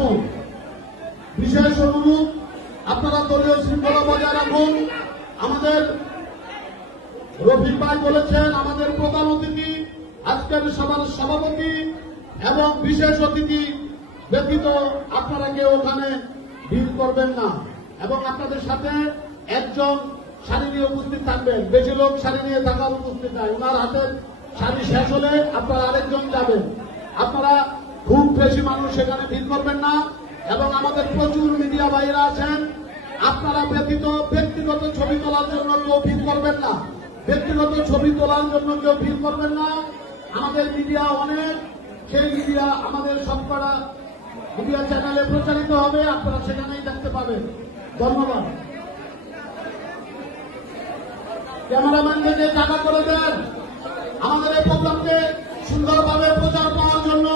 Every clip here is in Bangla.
রাখুন। বিশেষ অনুরোধ, আপনারা দলীয় শৃঙ্খলা বজায় রাখুন। আমাদের রফিক ভাই বলেছেন আমাদের প্রধান অতিথি, আজকের সভার সভাপতি এবং বিশেষ অতিথি ব্যতীত আপনারা কেউ ওখানে ভিড় করবেন না এবং আপনাদের সাথে একজন শাড়ি নিয়ে উপস্থিত থাকবেন। বেশি লোক শাড়ি নিয়ে থাকার উপস্থিত নাই। ওনার হাতের শাড়ি শেষ হলে আপনারা আরেকজন যাবেন। আপনারা খুব বেশি মানুষ সেখানে ভিড় করবেন না এবং আমাদের প্রচুর মিডিয়া ভাইরা আছেন। আপনারা ব্যতীত ব্যক্তিগত ছবি তোলার জন্য কেউ ভিড় করবেন না। ব্যক্তিগত ছবি তোলার জন্য কেউ ভিড় করবেন না। আমাদের মিডিয়া অনেক, সেই মিডিয়া আমাদের সবকটা মিডিয়া চ্যানেলে প্রচারিত হবে, আপনারা সেখানেই দেখতে পাবেন। ধন্যবাদ। ক্যামেরাম্যানদেরকে জায়গা করে দেন। আমাদের এই প্রোগ্রামকে সুন্দরভাবে প্রচার পাওয়ার জন্য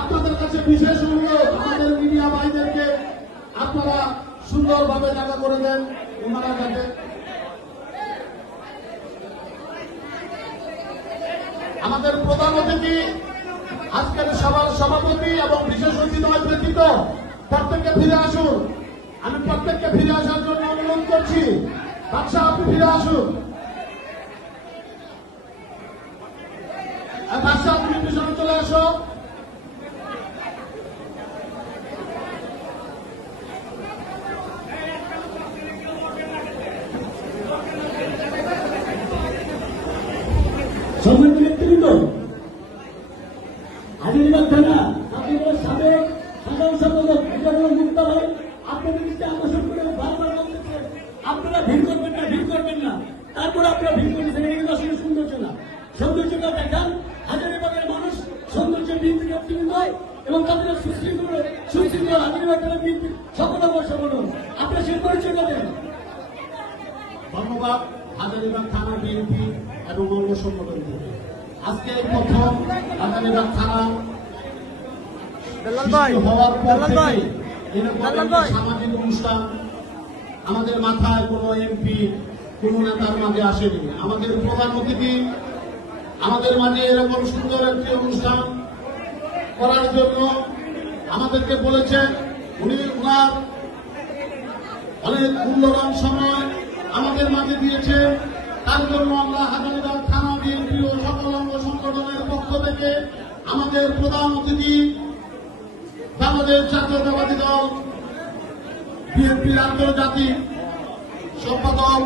আপনাদের কাছে বিশেষ অনুরোধ, আমাদের মিডিয়া ভাইদেরকে আপনারা সুন্দরভাবে জায়গা করে দেন। ওনারা যাতে আমাদের প্রধান অতিথি, আজকের সভার সভাপতি এবং বিশেষ অতিথি ব্যতীত প্রত্যেককে ফিরে আসুন। আমি প্রত্যেককে ফিরে আসার জন্য অনুরোধ করছি। বাদশাহ, আপনি ফিরে আসুন। বাদশাহ, তুমি পিছনে চলে আসো। সম্মানিত নেতৃবৃন্দ, হাজিরবাগ থানা আপনাদের সাবেক সাধারণ সম্পাদক মুক্তা ভাই আপনাদের দৃষ্টি আকর্ষণ করে বারবার বলতেছে আপনারা ভিড় করবেন না, ভিড় করবেন না। তারপরে আপনারা ভিড় করতেছেন, এগুলো আসলে সৌন্দর্য না। সৌন্দর্যটা দেখান। হাজারীবাগের মানুষ সৌন্দর্যের বৃদ্ধি নেতৃবৃন্দ এবং তাদের সুশৃঙ্খল হাজারীবাগ থানার বৃদ্ধি সকল অবশ্যই আপনারা সে পরিচয় দেন। ধন্যবাদ হাজারীবাগ থানা বিএনপি এবং অঙ্গ সংগঠন থেকে। আজকে এই প্রথম হাজারীবাগ থানা হওয়ার পর থেকে এরকম সামাজিক অনুষ্ঠান আমাদের মাথায় কোনো এমপি, কোন নেতার মাঝে আসেনি। আমাদের প্রধান অতিথি আমাদের মাঝে এরকম সুন্দর একটি অনুষ্ঠান করার জন্য আমাদেরকে বলেছেন। উনি ওনার অনেক মূল্যবান সময় আমাদের মাঝে দিয়েছে। তার জন্য আমরা হাজারীবাগ থানা বিএনপি ও সকল অঙ্গ সংগঠনের পক্ষ থেকে আমাদের প্রধান অতিথি বাংলাদেশ জাতীয়তাবাদী দল বিএনপির আন্তর্জাতিক সম্পাদক